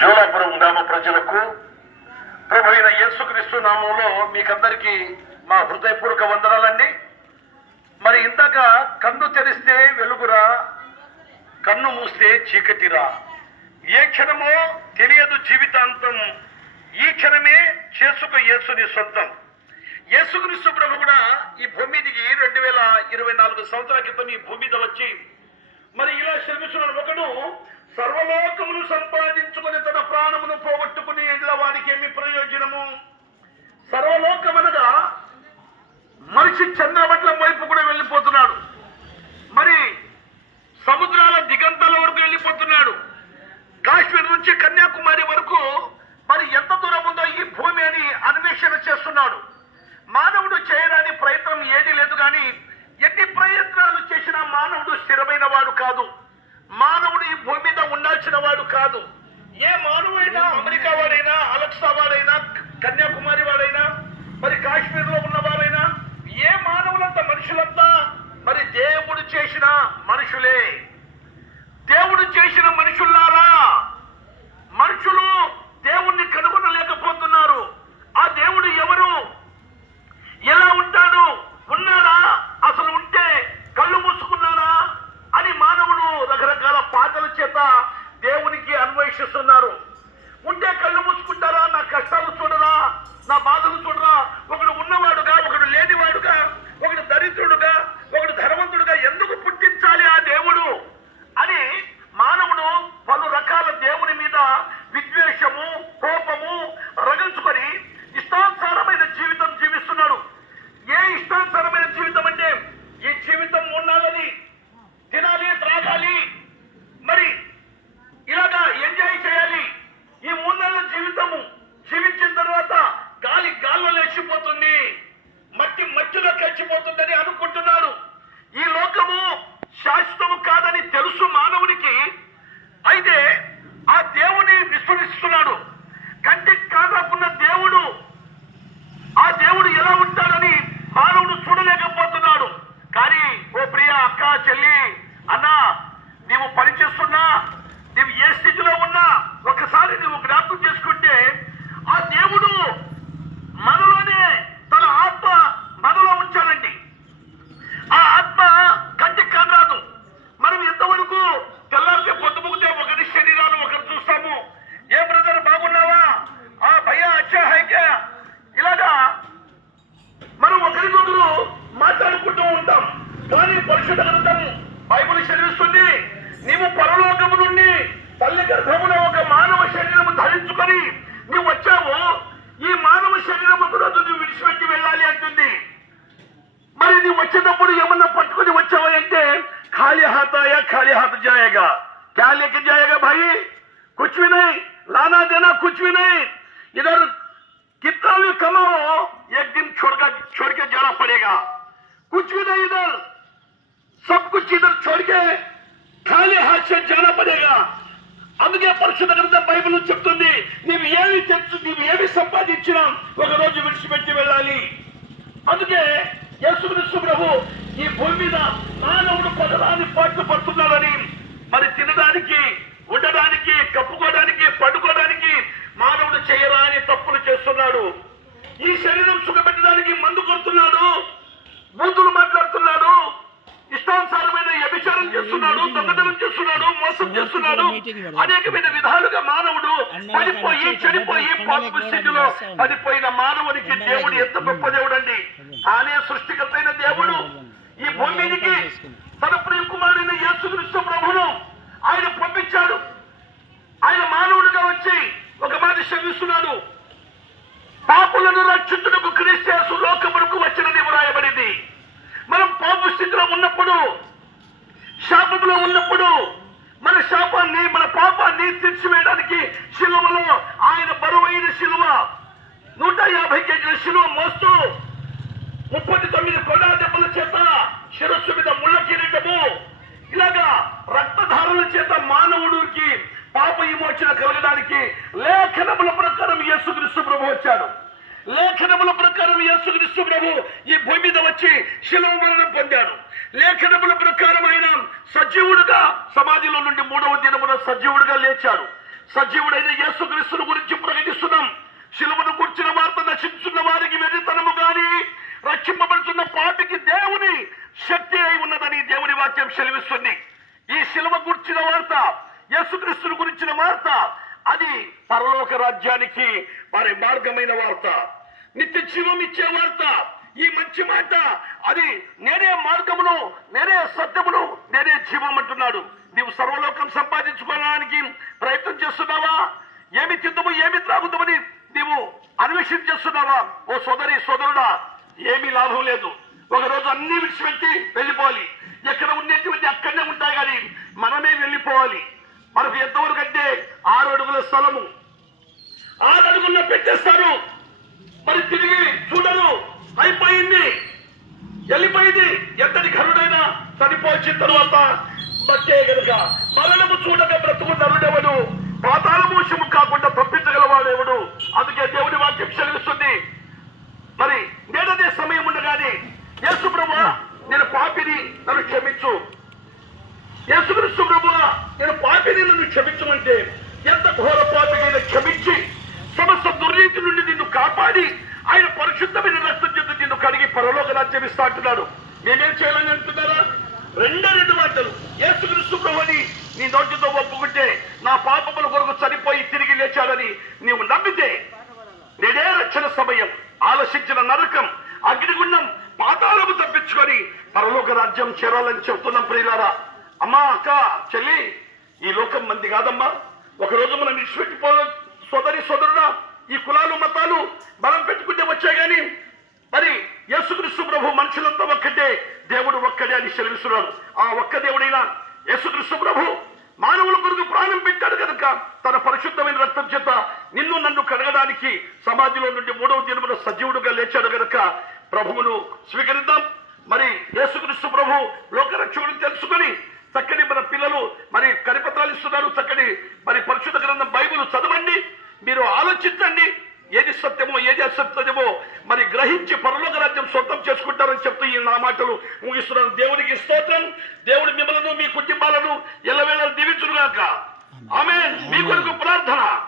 జోలాపురం గ్రామ ప్రజలకు ప్రభు అయిన యేసుక్రీస్తు నామంలో మీకందరికీ మా హృదయపూర్వక వందనాలండి. మరి ఇందాక కన్ను తెరిస్తే వెలుగురా కన్ను మూస్తే చీకటిరా. ఏ క్షణమో తెలియదు జీవితాంతం ఈ క్షణమే చేసుకు యేసుని సొంతం. యేసుక్రీస్తు ప్రభు కూడా ఈ భూమి మీదకి రెండు వేల ఇరవై నాలుగు సంవత్సరాల క్రితం ఈ భూమి మీద వచ్చి మరి ఇలా శ్రమిస్తున్న ఒకడు సర్వలోకమును సంపాదించుకుని తన ప్రాణమును పోగొట్టుకుని ఇలా వాడికి ఏమి ప్రయోజనము? సర్వలోకమనగా మనిషి చంద్రమట్లం వైపు కూడా వెళ్ళిపోతున్నాడు. మరి సముద్రాల దిగంతాల వరకు వెళ్ళిపోతున్నాడు. కాశ్మీర్ నుంచి కన్యాకుమారి వరకు మరి ఎంత దూరం ఉందో ఈ భూమి అని అన్వేషణ చేస్తున్నాడు. మానవుడు చేయడానికి ప్రయత్నం ఏది లేదు కానీ ఎన్ని ప్రయత్నాలు చేసినా మానవుడు స్థిరమైన వాడు కాదు. మానవుడు ఈ భూమి మీద ఉండాల్సిన వాడు కాదు. ఏ మానవుడైనా అమెరికా వాడైనా అలక్సా వాడైనా కన్యాకుమారి వాడైనా మరి కాశ్మీర్లో ఉన్నవారైనా ఏ మానవులంతా మనుషులంతా మరి దేవుడు చేసిన మనుషులే. దేవుడు చేసిన మనుషుల్లారా? మధ్యలో మట్టిలో కలిసిపోతుందని అనుకుంటున్నాడు. ఈ లోకము శాశ్వతము కాదని తెలుసు మానవునికి అయితే ఆ దేవుని విస్మరిస్తున్నాడు కంటికి కాదకున్న దేవుడు ఆ దేవుడు ఎలా ఉంటాడని మానవుడు చూడలేకపోతున్నాడు కానీ ఓ ప్రియ అక్క చెల్లి అన్నా నీవు పనిచేస్తున్నా నీవు ఏ స్థితిలో ఉన్నా ఒకసారి నువ్వు జ్ఞాపకం చేసుకుంటే ఆ దేవుడు మనలోనే తన ఆత్మ మనలో ఉంచాలండి ఆ ఆత్మ కంటికి కాదు మనం ఎంతవరకు తెల్లారితే పొద్దుముగితే ఒకరి శరీరాలు ఒకరు చూస్తాము ఏ బ్రదర్ బాగున్నావా ఆ భయ్యా అచ్చా హైక్యా ఇలాగా మనం ఒకరికొకరు మాట్లాడుకుంటూ ఉంటాం కానీ పరిశుద్ధ గ్రంథం బైబిల్ చదివిస్తుంది నీవు పరలోకము నుండి తల్లి గర్భమున ఒక మానవ శరీరము ధరించుకొని నువ్వు వచ్చావు ఈ మానవ శరీరం ఒక రోజు నువ్వు విడిచిపెట్టి వెళ్ళాలి అంటుంది మరి నువ్వు వచ్చేటప్పుడు ఏమన్నా పట్టుకొని వచ్చావా అంటే ఖాళీ హాత్ ఆయా ఖాళీ హాత్ జాయేగా क्या लेके जाएगा भाई कुछ भी नहीं लाना देना कुछ भी नहीं इधर कितना भी कमाओ एक दिन छोड़ कर छोड़ के जाना पड़ेगा कुछ भी नहीं इधर सब कुछ इधर छोड़ के ఖాళీ హాత్ से जाना पड़ेगा అందుకే పరిశుద్ధ గ్రంథం బైబిల్ చెప్తుంది నీవు ఏమి తెచ్చు నీవు ఏమి సంపాదించినా ఒక రోజు విడిచిపెట్టి వెళ్ళాలి అందుకే యేసుక్రీస్తు ప్రభు ఈ భూమి మీద మానవుడు పదరాని పాటలు పడుతున్నాడని మరి తినడానికి ఉండడానికి కప్పుకోవడానికి పండుకోవడానికి మానవుడు చేయరాని తప్పులు చేస్తున్నాడు ఈ శరీరం సుఖపెట్టడానికి మందు కొడుతున్నాడు చేస్తున్నాడు దొంగతనం చేస్తున్నాడు మోసం చేస్తున్నాడు. అనేకమైన విధాలుగా మానవుడు పడిపోయి చెడిపోయి పాప స్థితిలో పడిపోయిన మానవునికి దేవుడు ఎంత గొప్ప దేవుడు అండి తానే సృష్టికర్తైన దేవుడు ఈ భూమి మీదకి తన ప్రియ కుమారుడైన యేసుక్రీస్తు ప్రభును ఆయన పంపించాడు ఆయన మానవుడిగా వచ్చి ఒక మాట శ్రమిస్తున్నాడు పాపులను రక్షించుటకు క్రీస్తు లోకమునకు వచ్చినది వ్రాయబడింది మనం పాప స్థితిలో ఉన్నప్పుడు శాపంలో ఉన్నప్పుడు మన శాపాన్ని మన పాపాన్ని తీర్చివేయడానికి శిలువలో ఆయన బరువైన శిలువ నూట యాభై కేజీల శిలువ మోస్తూ ముప్పై తొమ్మిది కొడా దెబ్బల చేత శిరస్సు మీద ముళ్ళ కిరీటము ఇలాగా రక్తధారల చేత మానవుడికి పాప విమోచన కలగడానికి లేఖనముల ప్రకారం యేసుక్రీస్తు ప్రభు వచ్చాడు. లేఖనముల ప్రకారం యేసుక్రీస్తు ప్రభు ఈ భూమి మీద వచ్చి శిలువ మరణం పొందాడు. లేఖనముల ప్రకారం ఆయన సజీవుడుగా సమాధిలో నుండి మూడవ దినమున సజీవుడుగా లేచాడు. సజీవుడైన యేసుక్రీస్తుని గురించి ప్రకటిస్తున్నాం. శిలువను కూర్చిన వార్త నశించున్న వారికి వెరితనము గాని రక్షింపబడుతున్న పాటికి దేవుని శక్తి అయి ఉన్నదని దేవుని వాక్యం సెలవిస్తుంది. ఈ శిలువ గుర్చిన వార్త యేసుక్రీస్తుని గురించిన వార్త అది పరలోక రాజ్యానికి మరి మార్గమైన వార్త. నిత్య జీవం ఇచ్చే వార్త ఈ మంచి మాట. అది నేనే మార్గమును నేనే సత్యమును నేనే జీవం అంటున్నాడు. నీవు సర్వలోకం సంపాదించుకోవడానికి ప్రయత్నం చేస్తున్నావా? ఏమి తిందుము ఏమి త్రాగుదామని నీవు అన్వేషణ చేస్తున్నావా? ఓ సోదరి సోదరుడా ఏమీ లాభం లేదు. ఒక రోజు అన్ని విడిచిపెట్టి వెళ్ళిపోవాలి. ఎక్కడ ఉండేటువంటి అక్కడనే ఉంటాయి కానీ మనమే వెళ్ళిపోవాలి. మనకు ఎంతవరకు అంటే ఆరు అడుగుల స్థలము. ఆరు అడుగుల్లో పెట్టేస్తారు మరి తిరిగి చూడరు అయిపోయింది. వెళ్ళిపోయింది. ఎంతటి కరుడైనా చనిపోయిన తర్వాత బట్టే గనుక మరణము చూడక బ్రతుకు నరుడెవడు పాతాల మోసము కాకుండా తప్పించగలవాడెవడు? అందుకే దేవుడి వాక్యం సెలవిస్తుంది. మరి నేడనే సమయం ఉండగానే యేసు ప్రభు నేను పాపిని నన్ను క్షమించు. యేసుక్రీస్తు ప్రభు నేను పాపిని నన్ను క్షమించమంటే ఎంత ఘోర పాపికైనా క్షమించి సమస్త దుర్నీతి నుండి నిన్ను కాపాడి ఆయన పరిశుద్ధమైన రక్తం చేత నిన్ను కడిగి పరలోక రాజ్యం ఇస్తా అంటున్నాడు. నేనేం చేయాలని అంటున్నారా? రెండే రెండు మాటలు. యేసుక్రీస్తు ప్రభుని నీ నోటితో ఒప్పుకుంటే నా పాపముల కొరకు చనిపోయి తిరిగి లేచాడని నీవు నమ్మితే నేనే రక్షణ సమయం ఆలోచించిన నరకం అగ్నిగుండం పాతాలము తప్పించుకొని పరలోక రాజ్యం చేరాలని చెప్తున్నాం ప్రియులారా. అమ్మా అక్క చెల్లి ఈ లోకం మంది కాదమ్మా. ఒక రోజు మనం విడిచిపెట్టిపో సోదరి సోదరుడా ఈ కులాలు మతాలు బలం పెట్టుకుంటే వచ్చాయి కానీ మరి యేసుక్రీస్తు ప్రభు మనుషులంతా ఒక్కటే దేవుడు ఒక్కడే అని సెలవిస్తున్నాడు ఆ ఒక్క దేవుడైనా యేసుకృష్ణ ప్రభు మానవుల కొరకు ప్రాణం పెట్టాడు కనుక తన పరిశుద్ధమైన రక్తం చేత నిన్ను నన్ను కడగడానికి సమాధిలో నుండి మూడవ దినమున సజీవుడుగా లేచాడు కనుక ప్రభువును స్వీకరిద్దాం. మరి యేసుకృష్ణ ప్రభు లోకరక్షకుడు తెలుసుకొని చక్కని మన పిల్లలు మరి కరిపత్రాలు ఇస్తున్నారు. చక్కని మరి పరిశుద్ధ గ్రంథం బైబిల్ చదవండి. మీరు ఆలోచించండి. ఏది సత్యమో ఏది అసత్యమో మరి గ్రహించి పరలోక రాజ్యం సొంతం చేసుకుంటారని చెప్తూ ఈ నా మాటలు. ముగిస్తున్నాను దేవునికి స్తోత్రం. దేవుడు మిమ్మల్ని మీ కుటుంబాలను ఎల్లవేళ దీవించుగాక ఆమె మీ కొరకు ప్రార్థన.